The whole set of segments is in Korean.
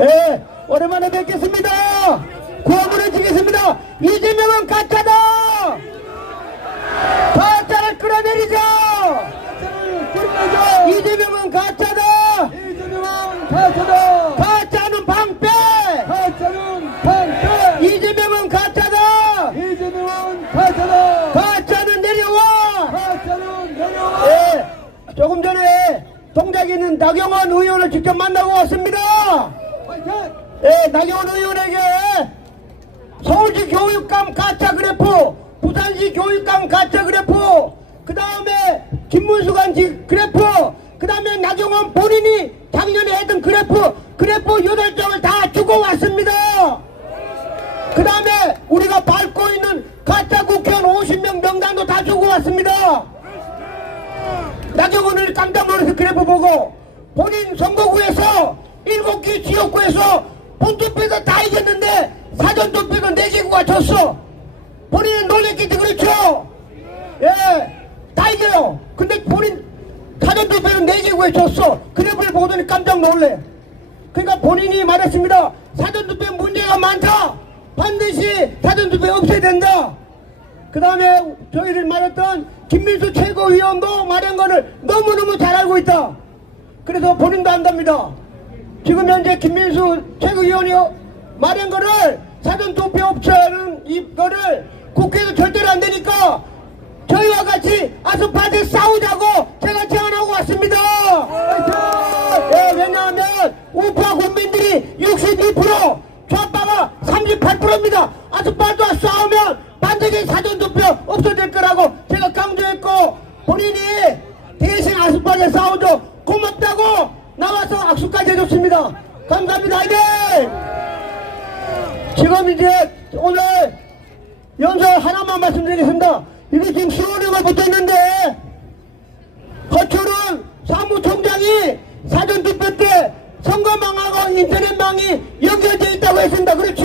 예, 오랜만에 뵙겠습니다. 구호문을 지겠습니다. 이재명은 가짜다! 가짜를 끌어내리자! 이재명은 가짜다! 가짜는 방패! 이재명은 가짜다! 가짜는 내려와! 가짜는 내려와! 예, 조금 전에 동작에 있는 나경원 의원을 직접 만나고 왔습니다. 예, 나경원 의원에게 서울시 교육감 가짜 그래프, 부산시 교육감 가짜 그래프, 그 다음에 김문수관 지 그래프, 그 다음에 나경원 본인이 작년에 했던 그래프, 그래프 8장을 다 주고 왔습니다. 그 다음에 우리가 밟고 있는 가짜 국회의원 50명 명단도 다 주고 왔습니다. 나경원을 깜짝 놀라서 그래프 보고 본인 선거구에서 일곱 개 지역구에서 본투표에서 다 이겼는데 사전투표는 네 개구가 졌어. 본인은 놀랬겠지 그렇죠? 예, 다 이겨요. 근데 본인 사전투표는 네 개구에 졌어. 그래프를 보더니 깜짝 놀래. 그러니까 본인이 말했습니다. 사전투표 문제가 많다. 반드시 사전투표 없애야 된다. 그 다음에 저희들 말했던 김민수 최고위원도 말한 거를 너무너무 잘 알고 있다. 그래서 본인도 안답니다. 지금 현재 김민수 최고위원이 말한 거를 사전 투표 없애는 이거를 국회에서 절대로 안 되니까 저희와 같이 아스팔트에 싸우자고 제가 제안하고 왔습니다. 예, 왜냐하면 우파 국민들이 62% 좌파가 38%입니다. 아스팔트와 싸우면 반드시 사전투표 없어질 거라고 제가 강조했고 본인이 대신 아스팔트에 싸우죠. 나와서 악수까지 해줬습니다. 감사합니다. 네. 지금 이제 오늘 연설 하나만 말씀드리겠습니다. 이게 지금 10월에 붙어 있는데 허철은 사무총장이 사전투표 때 선거망하고 인터넷망이 연결되어 있다고 했습니다. 그렇죠?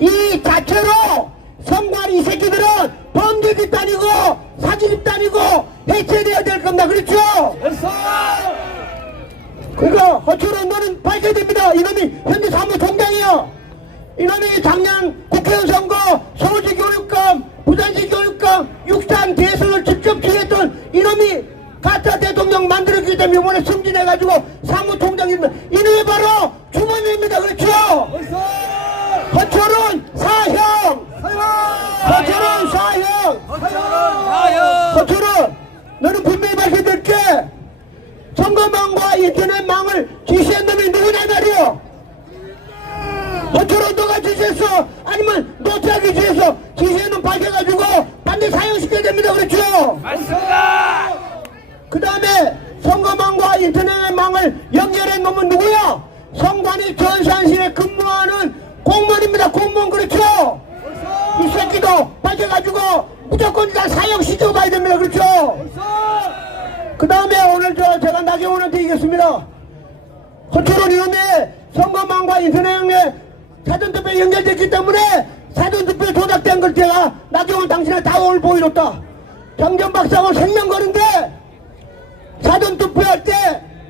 이 자체로 선관 이 새끼들은 범죄 집단이고 사기 집단이고 해체되어야 될 겁니다. 그렇죠? 허철은 너는 밝혀야 됩니다. 이놈이 현재 사무총장이야. 이놈이 작년 국회의원 선거 서울시 교육감 부산시 교육감 육산 대선을 직접 지휘했던 이놈이 가짜 대통령 만들었기 때문에 이번에 승진해가지고 사무총장입니다. 이놈이 바로 주머니입니다. 그렇죠? 허철은 사형! 허철은 사형! 허철은 너는 분명히 밝혀줄게 선거망과 인터넷망을 지시한 놈이 누구냐 말이오 허철은 너가 지시했어 아니면 지시했어 지시한 놈 밝혀가지고 반드시 사형시켜야 됩니다 그렇죠? 맞습니다. 그 다음에 선거망과 인터넷 망을 연결한 놈은 누구야? 성관이 전산실에 근무하는 공무원입니다. 공무원 그렇죠? 이 새끼도 밝혀가지고 무조건 다 사형 시켜 봐야 됩니다. 그렇죠? 그 다음에 오늘 저 제가 나경원한테 얘기했습니다. 허철은 이놈이 선거망과 인터넷에 사전투표 연결됐기 때문에 사전투표 조작된 걸 제가 나경원 당신한테 다 오늘 보여줬다. 정전 박사하고 생명 거는데 사전투표할 때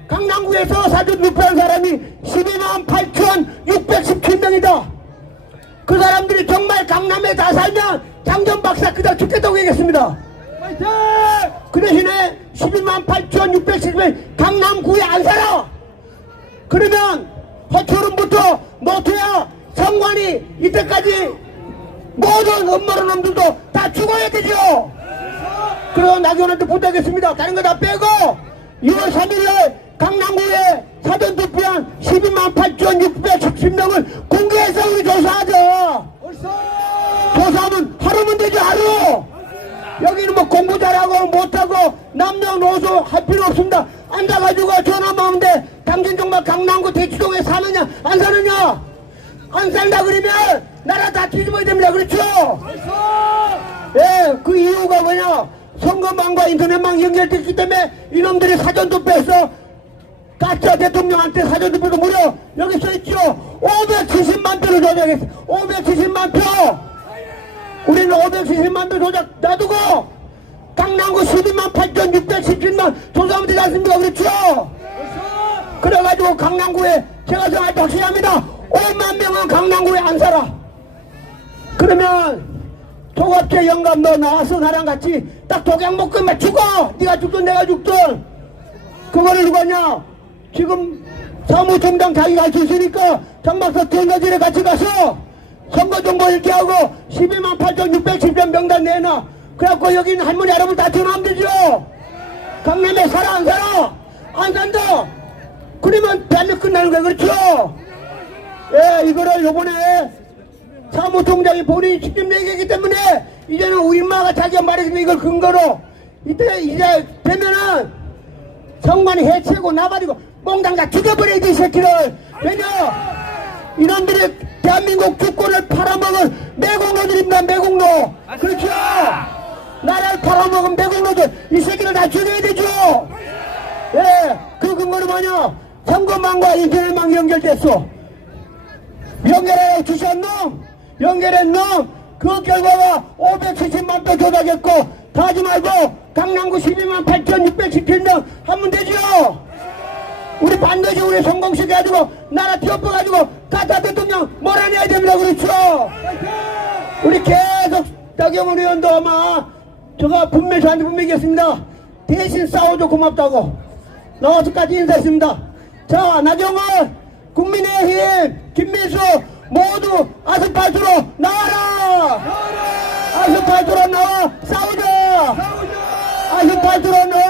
강남구에서 사전투표한 사람이 12만 8,617명이다. 그 사람들이 정말 강남에 다 살면 장전 박사 그다 죽겠다고 얘기했습니다. 그 대신에 12만 8,617명 강남구에 안 살아. 그러면 허철음부터 노태야 성관이 이때까지 모든 음모론 놈들도 다 죽어야 되죠. 그래서 나경원한테 부탁했습니다. 다른 거 다 빼고 2월 3일날 강남구에 사전 투표한 12만 8,610명을 공개해서 우리 조사하자. 조사하면 하루면 되죠 하루. 여기는 뭐 공부 잘하고 못하고 남녀노소 할 필요 없습니다. 앉아가지고 전화만 하면 돼. 당신 정말 강남구 대치동에 사느냐 안 사느냐? 안 산다 그러면 나라 다 뒤집어야 됩니다. 그렇죠? 예, 그 이유가 뭐냐? 선거망과 인터넷망 연결됐기 때문에 이놈들이 사전투표해서 가짜 대통령한테 사전투표도 무려 여기 써있죠? 570만 표를 조작했어. 570만 표! 우리는 570만 표 조작 놔두고 강남구 12만 8,617만 조사하면 되지 않습니까? 그렇죠? 그래가지고 강남구에 제가 정말 확신합니다 5만 명은 강남구에 안 살아 그러면 조갑제 영감 너 나와서 나랑 같이 딱 독약 먹고만 죽어! 네가 죽든 내가 죽든! 그거를 누가 하냐? 지금 사무총장 자기가 할 수 있으니까 장박사 전가질에 같이 가서 선거 정보 읽게 하고 12만 8,610명 명단 내놔. 그래갖고 여기 있는 할머니 여러분 다 전화하면 되죠. 강남에 살아 안 살아? 안 산다? 그러면 대한민국 끝나는 거야 그렇죠 예 이거를 요번에 사무총장이 본인이 직접 얘기했기 때문에 이제는 우리 엄마가 자기가 말했으면 이걸 근거로 이때 이제 되면은 성관이 해치고 나발이고 몽당 다 죽여버려야 돼이 새끼를. 왜냐? 이놈들이 대한민국 주권을 팔아먹은 매국노들입니다 매국노. 그렇죠? 나라를 팔아먹은 매국노들 이 새끼를 다 죽여야 되죠. 예그 근거는 뭐냐? 선거망과 인터넷망 연결됐어 연결해 주신 놈, 연결한 놈, 그 결과가 570만 표 조작했고, 다 하지 말고, 강남구 12만 8,617명 하면 되죠? 우리 반드시 우리 성공시켜가지고, 나라 뒤엎어가지고, 가타 대통령 몰아내야 됩니다, 그렇죠? 우리 계속, 박영훈 의원도 아마, 제가 분명히 저한테 분명히 했습니다. 대신 싸워줘 고맙다고. 나와서까지 인사했습니다. 자, 나경원, 국민의힘, 주십시오. 모두 아스팔트로 나와라. 아스팔트로 나와 싸우자. 아스팔트로 나와.